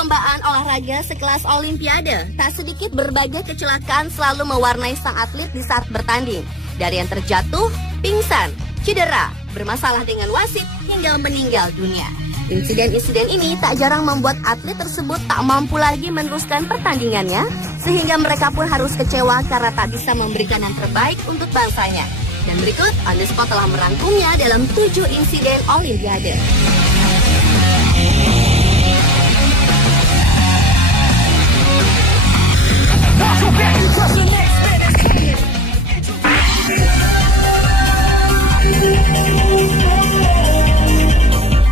perlombaan olahraga sekelas Olimpiade, tak sedikit berbagai kecelakaan selalu mewarnai sang atlet di saat bertanding. Dari yang terjatuh, pingsan, cedera, bermasalah dengan wasit, hingga meninggal dunia. Insiden-insiden ini tak jarang membuat atlet tersebut tak mampu lagi meneruskan pertandingannya, sehingga mereka pun harus kecewa karena tak bisa memberikan yang terbaik untuk bangsanya. Dan berikut, On The Spot telah merangkumnya dalam 7 insiden Olimpiade.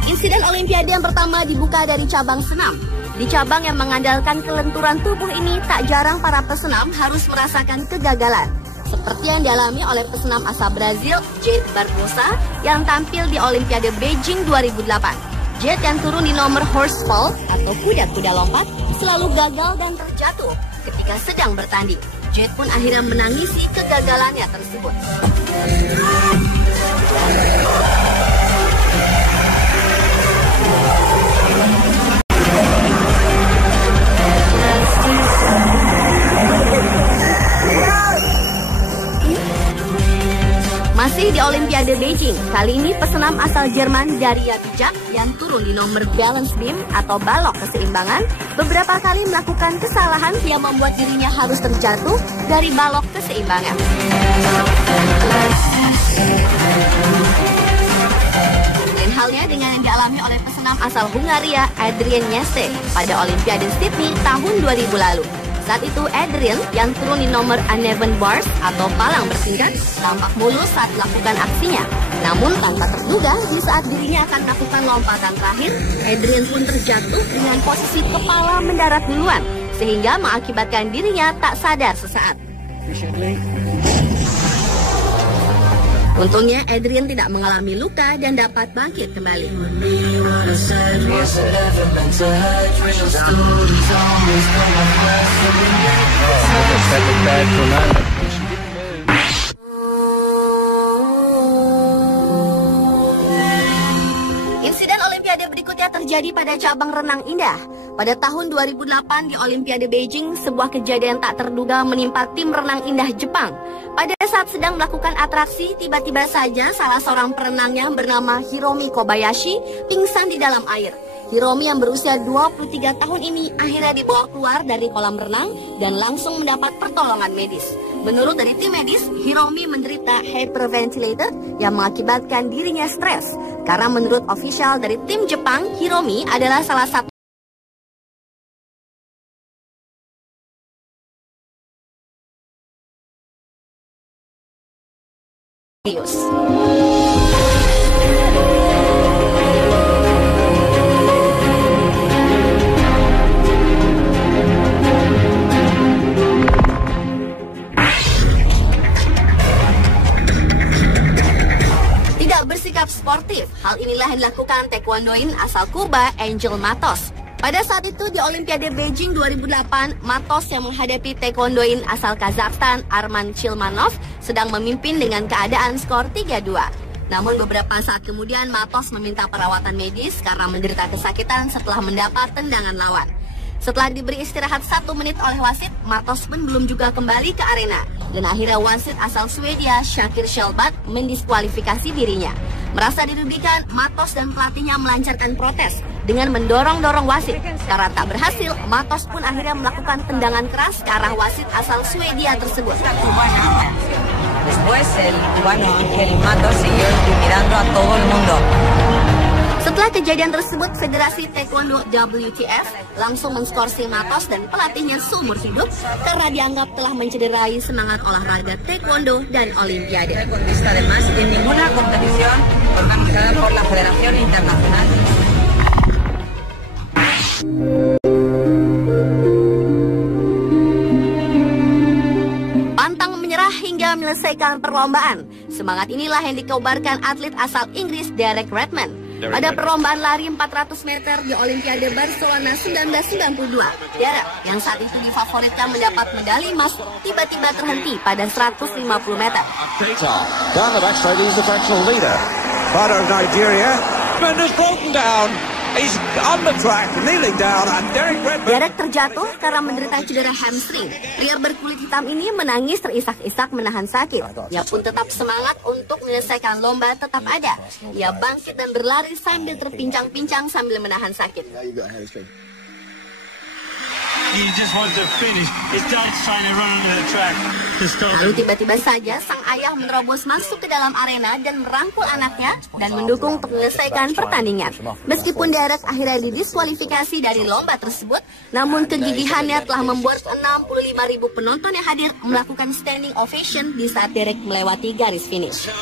Insiden Olimpiade yang pertama dibuka dari cabang senam. Di cabang yang mengandalkan kelenturan tubuh ini, tak jarang para pesenam harus merasakan kegagalan. Seperti yang dialami oleh pesenam asal Brazil, Jade Barbosa, yang tampil di Olimpiade Beijing 2008. Jade yang turun di nomor horse vault atau kuda-kuda lompat selalu gagal dan terjatuh ketika sedang bertanding. Jade pun akhirnya menangisi kegagalannya tersebut. Masih di Olimpiade Beijing, kali ini pesenam asal Jerman Daria Bijak yang turun di nomor balance beam atau balok keseimbangan beberapa kali melakukan kesalahan yang membuat dirinya harus terjatuh dari balok keseimbangan. Lain halnya dengan yang dialami oleh pesenam asal Hungaria Adrian Nyese pada Olimpiade Sydney tahun 2000 lalu. Saat itu Adrian yang turun di nomor uneven bars atau palang bertingkat tampak mulus saat melakukan aksinya. Namun tanpa terduga di saat dirinya akan melakukan lompatan terakhir, Adrian pun terjatuh dengan posisi kepala mendarat duluan sehingga mengakibatkan dirinya tak sadar sesaat. Untungnya Adrian tidak mengalami luka dan dapat bangkit kembali. Insiden Olimpiade berikutnya terjadi pada cabang renang indah. Pada tahun 2008 di Olimpiade Beijing, sebuah kejadian tak terduga menimpa tim renang indah Jepang. Pada saat sedang melakukan atraksi, tiba-tiba saja salah seorang perenangnya bernama Hiromi Kobayashi pingsan di dalam air. Hiromi yang berusia 23 tahun ini akhirnya dibawa keluar dari kolam renang dan langsung mendapat pertolongan medis. Menurut dari tim medis, Hiromi menderita hyperventilator yang mengakibatkan dirinya stres. Karena menurut ofisial dari tim Jepang, Hiromi adalah salah satu tidak bersikap sportif. Hal inilah yang dilakukan taekwondoin asal Kuba, Angel Matos. Pada saat itu di Olimpiade Beijing 2008, Matos yang menghadapi taekwondoin asal Kazakhstan, Arman Chilmanov, sedang memimpin dengan keadaan skor 3-2. Namun beberapa saat kemudian Matos meminta perawatan medis karena menderita kesakitan setelah mendapat tendangan lawan. Setelah diberi istirahat 1 menit oleh wasit, Matos pun belum juga kembali ke arena. Dan akhirnya wasit asal Swedia, Shakir Shelbat, mendiskualifikasi dirinya. Merasa dirugikan, Matos dan pelatihnya melancarkan protes dengan mendorong-dorong wasit. Karena tak berhasil, Matos pun akhirnya melakukan tendangan keras ke arah wasit asal Swedia tersebut. Setelah kejadian tersebut, Federasi Taekwondo WTF langsung menskorsi Matos dan pelatihnya seumur hidup karena dianggap telah mencederai semangat olahraga Taekwondo dan Olimpiade. Pantang menyerah hingga menyelesaikan perlombaan. Semangat inilah yang dikobarkan atlet asal Inggris Derek Redmond pada perlombaan lari 400 meter di Olimpiade Barcelona 1992. Derek yang saat itu difavoritkan mendapat medali emas tiba-tiba terhenti pada 150 meter. Down the back straight is the fractional leader. Part of Nigeria. And is broken down. He's on the track, kneeling down, and Derek Redmond. Derek terjatuh karena menderita cedera hamstring. Pria berkulit hitam ini menangis terisak-isak menahan sakit. Ia pun tetap semangat untuk menyelesaikan lomba tetap ada. Ia bangkit dan berlari sambil terpincang-pincang sambil menahan sakit. Lalu tiba-tiba saja sang ayah menerobos masuk ke dalam arena dan merangkul anaknya dan mendukung untuk menyelesaikan pertandingan. Meskipun Derek akhirnya didiskualifikasi dari lomba tersebut, namun kegigihannya telah membuat 65.000 penonton yang hadir melakukan standing ovation di saat Derek melewati garis finish.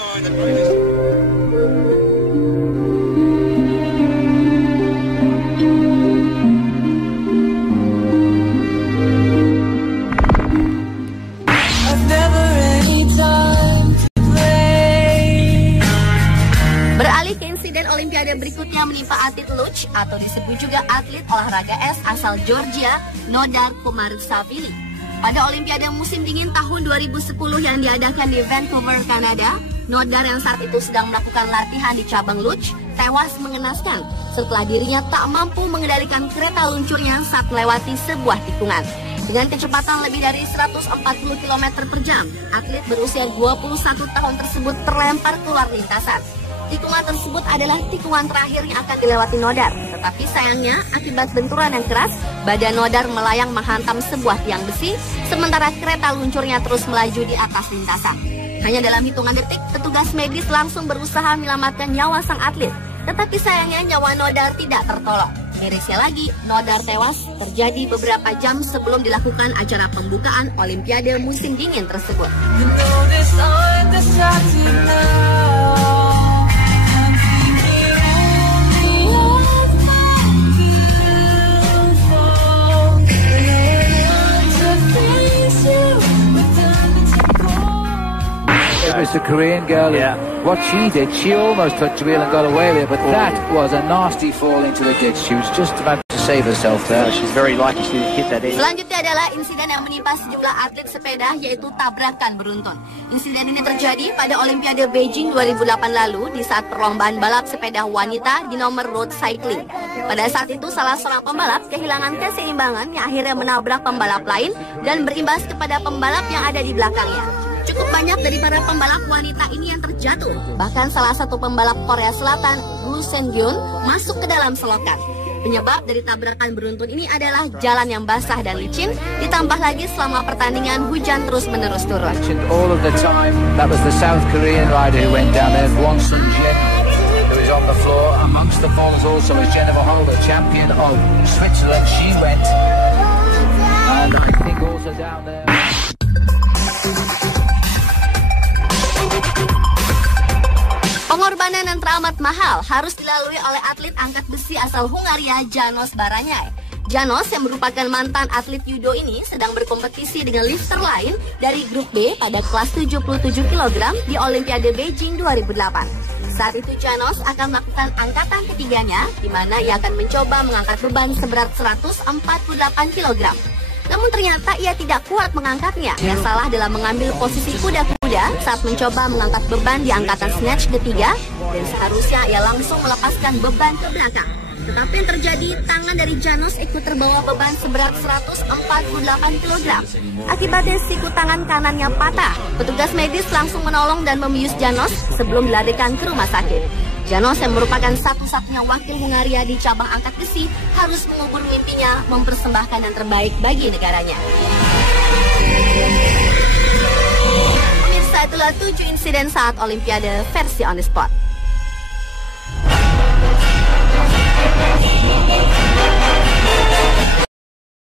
Beralih ke insiden Olimpiade berikutnya menimpa atlet luge atau disebut juga atlet olahraga es asal Georgia, Nodar Komarasvili. Pada Olimpiade musim dingin tahun 2010 yang diadakan di Vancouver, Kanada, Nodar yang saat itu sedang melakukan latihan di cabang luge tewas mengenaskan setelah dirinya tak mampu mengendalikan kereta luncurnya saat melewati sebuah tikungan. Dengan kecepatan lebih dari 140 km per jam, atlet berusia 21 tahun tersebut terlempar keluar lintasan. Tikungan tersebut adalah tikungan terakhir yang akan dilewati Nodar. Tetapi sayangnya, akibat benturan yang keras, badan Nodar melayang menghantam sebuah tiang besi, sementara kereta luncurnya terus melaju di atas lintasan. Hanya dalam hitungan detik, petugas medis langsung berusaha menyelamatkan nyawa sang atlet. Tetapi sayangnya nyawa Nodar tidak tertolong. Mirisnya lagi, Nodar tewas terjadi beberapa jam sebelum dilakukan acara pembukaan Olimpiade musim dingin tersebut. It was the Korean girl. Yeah. What she did, she almost touched the wheel and got away with it, but that was a nasty fall into the ditch. She was just about to save herself there. She's very lucky she didn't hit that in. Selanjutnya adalah insiden yang menimpa sejumlah atlet sepeda, yaitu tabrakan beruntun. Insiden ini terjadi pada Olimpiade Beijing 2008 lalu di saat perlombaan balap sepeda wanita di nomor road cycling. Pada saat itu salah seorang pembalap kehilangan keseimbangan yang akhirnya menabrak pembalap lain dan berimbas kepada pembalap yang ada di belakangnya. Cukup banyak dari para pembalap wanita ini yang terjatuh. Bahkan salah satu pembalap Korea Selatan, Woo Sen-gyun, masuk ke dalam selokan. Penyebab dari tabrakan beruntun ini adalah jalan yang basah dan licin, ditambah lagi selama pertandingan hujan terus-menerus turun. All of the time, that was the South Korean rider who went down there, Kwon Sun-jin, who was on the floor. Amongst the falls also is Jennifer Holder, champion of Switzerland. She went, and I think also down there. Pengorbanan yang teramat mahal harus dilalui oleh atlet angkat besi asal Hungaria, János Baranyai. János yang merupakan mantan atlet judo ini sedang berkompetisi dengan lifter lain dari grup B pada kelas 77 kg di Olimpiade Beijing 2008. Saat itu János akan melakukan angkatan ketiganya, di mana ia akan mencoba mengangkat beban seberat 148 kg. Namun ternyata ia tidak kuat mengangkatnya. Ia salah dalam mengambil posisi kuda-kuda saat mencoba mengangkat beban di angkatan snatch ketiga, dan seharusnya ia langsung melepaskan beban ke belakang. Tetapi yang terjadi, tangan dari János ikut terbawa beban seberat 148 kg. Akibatnya siku tangan kanannya patah. Petugas medis langsung menolong dan membius János sebelum dilarikan ke rumah sakit. János yang merupakan satu-satunya wakil Hungaria di cabang angkat besi harus mengubur mimpinya mempersembahkan yang terbaik bagi negaranya. Pemirsa, itulah 7 insiden saat Olimpiade versi On The Spot.